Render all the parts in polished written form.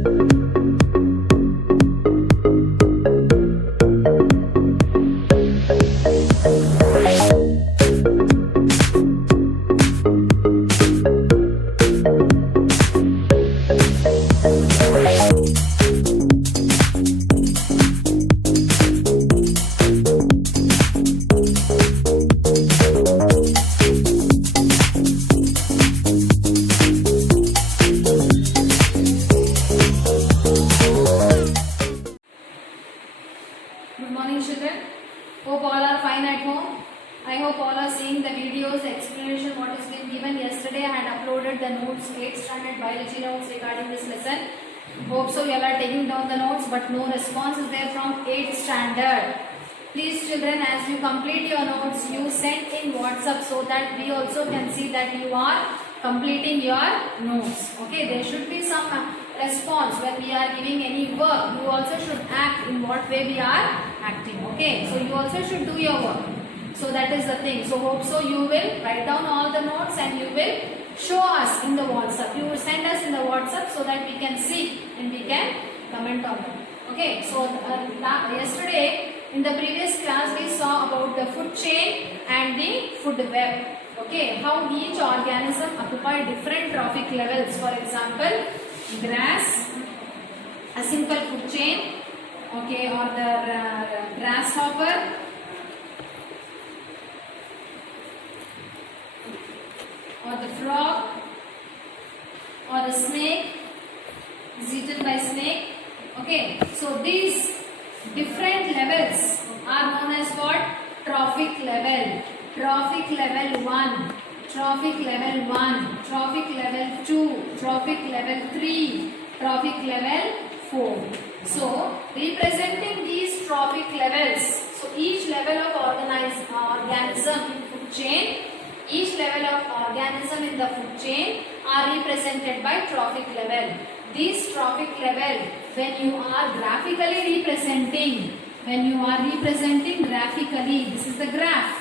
Good morning children. Hope all are fine at home. I hope all are seeing the videos, the explanation what has been given yesterday. I had uploaded the notes, 8th standard biology notes regarding this lesson. Hope so you all are taking down the notes, but no response is there from 8th standard. Please children, as you complete your notes, you send in WhatsApp so that we also can see that you are completing your notes. Okay, there should be some response when we are giving any work. You also should act in what way we are acting. Okay, so you also should do your work. So that is the thing. So hope so you will write down all the notes and you will show us in the WhatsApp. You will send us in the WhatsApp so that we can see and we can comment on them. Okay, so yesterday in the previous class we saw about the food chain and the food web. Okay, how each organism occupy different trophic levels. For example, grass, a simple food chain, okay, or the grasshopper, or the frog, or the snake is eaten by snake. Okay, so these different levels are known as what? Trophic level. Trophic level 1, trophic level 1, trophic level 2, trophic level 3, trophic level 4. So, representing these trophic levels, so each level of organism in food chain, each level of organism in the food chain are represented by trophic level. These trophic level, when you are graphically representing, graphically, this is the graph.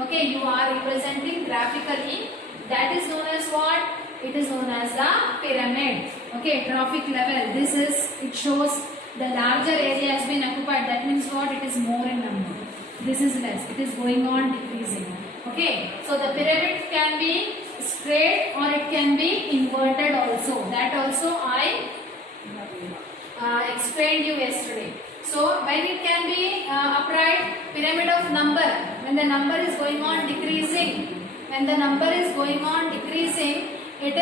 Okay, you are representing graphically. That is known as what? It is known as the pyramid. Okay, trophic level. This is, it shows the larger area has been occupied. That means what? It is more in number. This is less. It is going on decreasing. Okay, so the pyramid can be straight or it can be inverted also. That also I explained you yesterday. So when it can be upright, pyramid of number, when the number is going on decreasing, it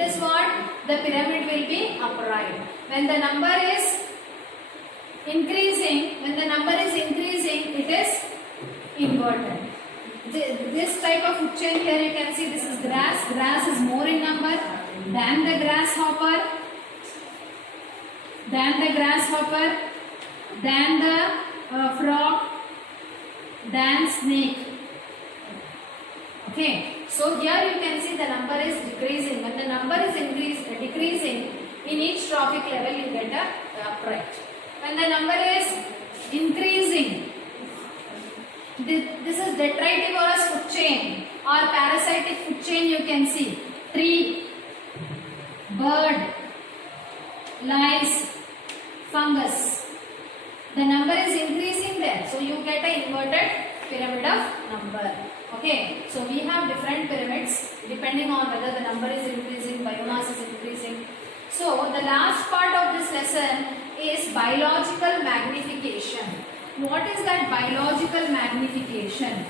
is what? The pyramid will be upright. When the number is increasing, it is inverted. This type of food chain here you can see, this is grass. Grass is more in number than the grasshopper, than the frog, than snake. Okay, so here you can see the number is decreasing. When the number is decreasing, in each trophic level you get a upright. When the number is increasing, this is detritivorous food chain or parasitic food chain. You can see tree, bird, lice, fungus. The number is increasing there, so you get an inverted pyramid of number. Okay, so we have different pyramids depending on whether the number is increasing, biomass is increasing. So the last part of this lesson is biological magnification. What is that biological magnification?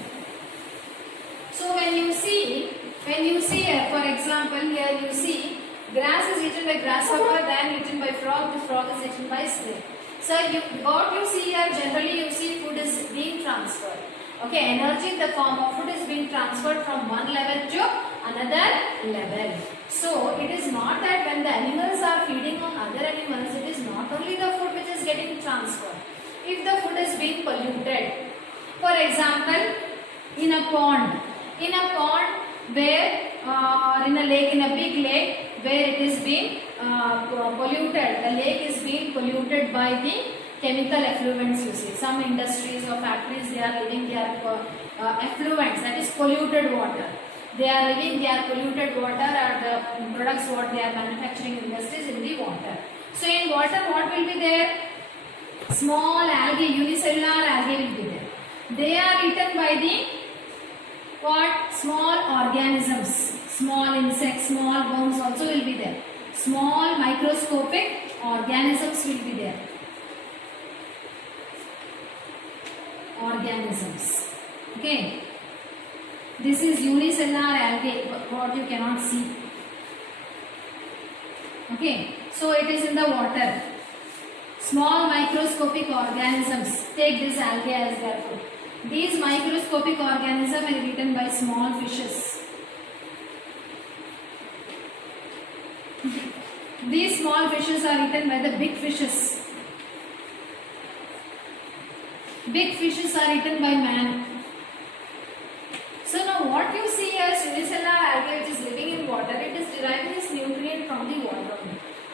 So when you see here, for example, here you see grass is eaten by grasshopper, then eaten by frog, this frog is eaten by snake. So what you see here, generally you see food is being transferred. Okay, energy in the form of food is being transferred from one level to another level. So it is not that when the animals are feeding on other animals, it is not only the food which is getting transferred. If the food is being polluted, for example, in a pond where or in a lake, in a big lake where it is being polluted, the lake is being polluted by the chemical effluents. You see, some industries or factories, they are leaving their effluents, that is polluted water. They are leaving their polluted water or the products what they are manufacturing industries in the water. water, what will be there? Small algae, unicellular algae will be there. They are eaten by the what? Small organisms, small insects, small worms also will be there. Small microscopic organisms will be there. Organisms. Okay. This is unicellular algae, what you cannot see. Okay. So it is in the water. Small microscopic organisms. Take this algae as their food. These microscopic organisms are eaten by small fishes. These small fishes are eaten by the big fishes. Big fishes are eaten by man. So now what you see as unicellular algae which is living in water, it is deriving its nutrient from the water.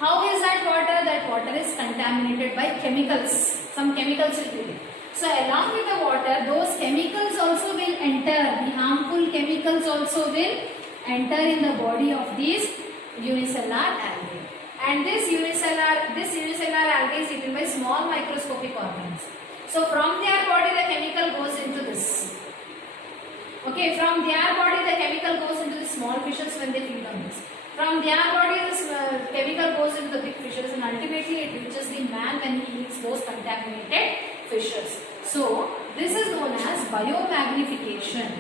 How is that water? That water is contaminated by chemicals. Some chemicals will be there. So along with the water, those chemicals also will enter. The harmful chemicals also will enter in the body of these unicellular algae. And this unicellular algae is eaten by small microscopic organisms. So from their body the chemical goes into this. Okay, from their body the chemical goes into the small fishes when they feed on this. From their body this chemical goes into the big fishes and ultimately it reaches the man when he eats those contaminated fishes. So this is known as biomagnification.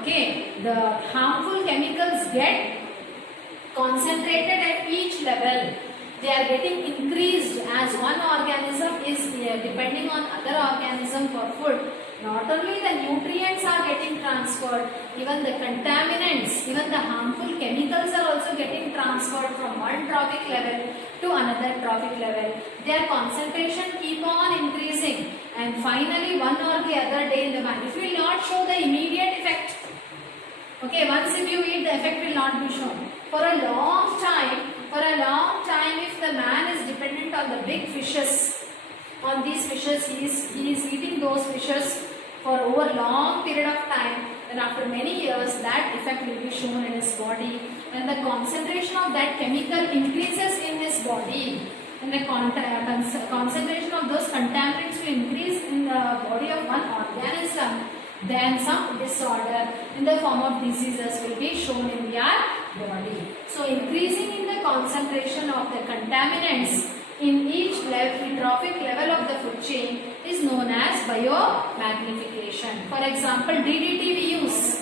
Okay, the harmful chemicals get concentrated at each level. They are getting increased as one organism is depending on other organism for food. Not only the nutrients are getting transferred, even the contaminants, even the harmful chemicals are also getting transferred from one trophic level to another trophic level. Their concentration keep on increasing and finally one or the other day in the man, it will not show the immediate effect. Okay, once if you eat, the effect will not be shown. For a long time, if the man is dependent on the big fishes, on these fishes, he is eating those fishes for over long period of time, and after many years that effect will be shown in his body. When the concentration of that chemical increases in his body, and the concentration of those contaminants will increase in the body of one organism, then some disorder in the form of diseases will be shown in their body. So increasing in the concentration of the contaminants in each level, trophic level of the food chain is known as biomagnification. For example, DDT we use.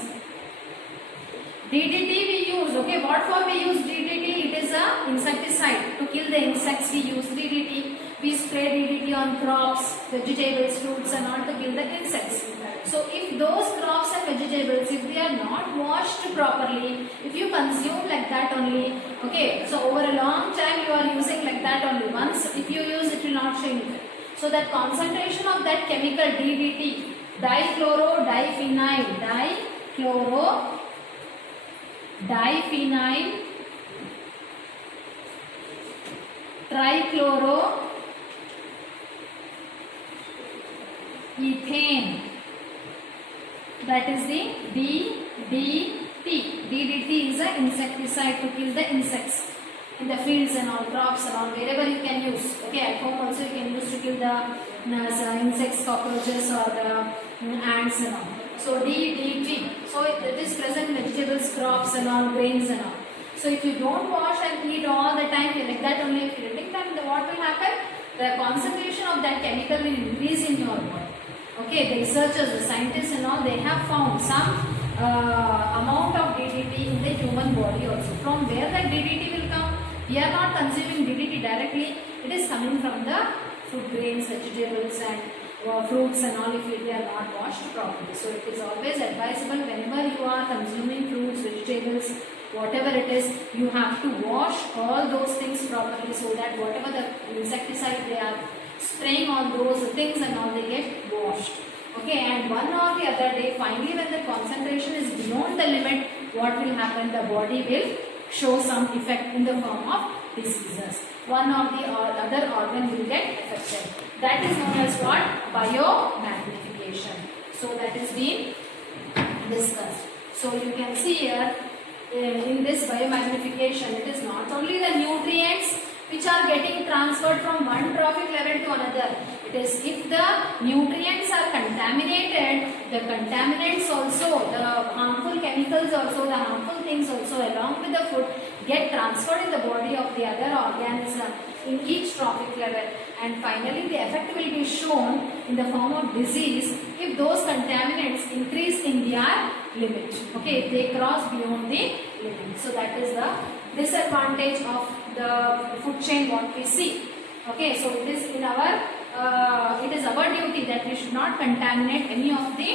Okay, what for we use DDT? It is a insecticide. To kill the insects we use DDT. We spray DDT on crops, vegetables, fruits and all to kill the insects. So if those crops and vegetables, if they are not washed properly, if you consume like that only, okay, so over a long time you are using like that only. Once if you use, it will not show anything. So that concentration of that chemical DDT, dichloro-diphenyl, trichloroethane, that is the DDT. DDT is an insecticide to kill the insects in the fields and all, crops and all, wherever you can use. Okay, at home also you can use to kill the insects, cockroaches or ants and all. So DDT. So it is present in vegetables, crops and all, grains and all. So if you don't wash and eat all the time like that only, if you drink, then what will happen? The concentration of that chemical will increase in your body. Okay, the researchers, the scientists and all, they have found some amount of DDT in the human body also. From where that DDT will come? We are not consuming DDT directly. It is coming from the food grains, vegetables and fruits and all if they are not washed properly. So it is always advisable whenever you are consuming fruits, vegetables, whatever it is, you have to wash all those things properly so that whatever the insecticide they are spraying on those things and all, they get washed. Okay, and one or the other day, finally when the concentration is beyond the limit, what will happen? The body will show some effect in the form of diseases. One or the other organ will get affected. That is known as what? Biomagnification. So that is being discussed. So you can see here in this biomagnification, it is not only the nutrients which are getting transferred from one trophic level to another. It is if the nutrients are contaminated, the contaminants also, the harmful chemicals also, the harmful things also along with the food get transferred in the body of the other organism in each trophic level, and finally the effect will be shown in the form of disease if those contaminants increase in their limit. Okay, if they cross beyond the limit. So that is the disadvantage of the food chain what we see. Okay, so it is in our it is our duty that we should not contaminate any of the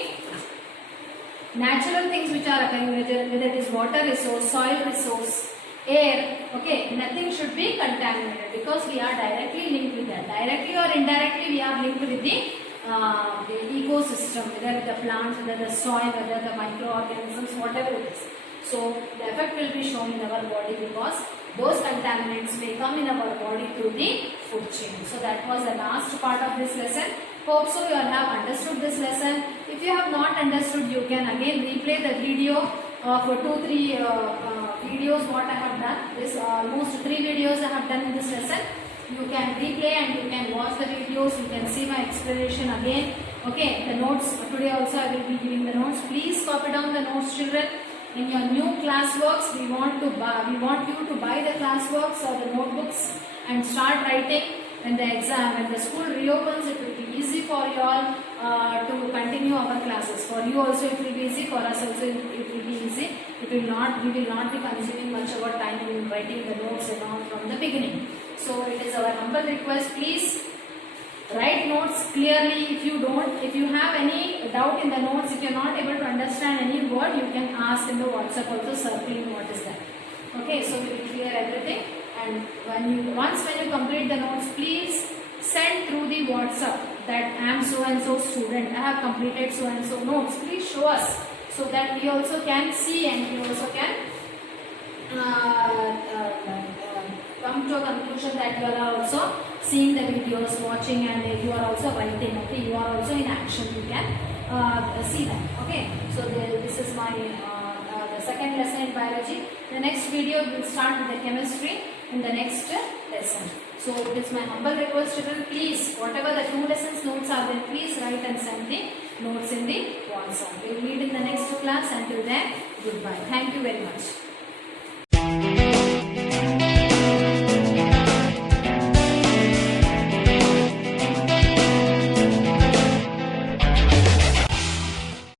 natural things which are occurring, whether it is water resource, soil resource, air. Okay, nothing should be contaminated because we are directly linked with that. Directly or indirectly we are linked with the ecosystem, whether the plants, whether the soil, whether the microorganisms, whatever it is. So the effect will be shown in our body because those contaminants may come in our body through the food chain. So that was the last part of this lesson. Hope so you all have understood this lesson. If you have not understood, you can again replay the video of 2-3 videos what I have done. This almost 3 videos I have done in this lesson. You can replay and you can watch the videos. You can see my explanation again. Okay, the notes today also I will be giving the notes. Please copy down the notes, children. In your new classworks, we want you to buy the classworks or the notebooks and start writing. When the exam, when the school reopens, it will be easy for you all to continue our classes. For you also it will be easy. For us also it will be easy. We will not be consuming much of our time in writing the notes and all from the beginning. So it is our humble request. Please write notes clearly. If you have any doubt in the notes, if you are not able to understand any word, you can ask in the WhatsApp also, circling what is that. Okay, so we will clear everything. And once when you complete the notes, please send through the WhatsApp that I am so and so student, I have completed so and so notes. Please show us so that we also can see and we also can come to a conclusion that you are also seeing the videos, watching, and you are also writing. Okay, you are also in action. You can see that. Okay, so this is my the second lesson in biology. The next video will start with the chemistry in the next lesson. So it is my humble request, children, please, whatever the 2 lessons notes are there, please write and send the notes in the WhatsApp. We will meet in the next class. Until then, goodbye. Thank you very much.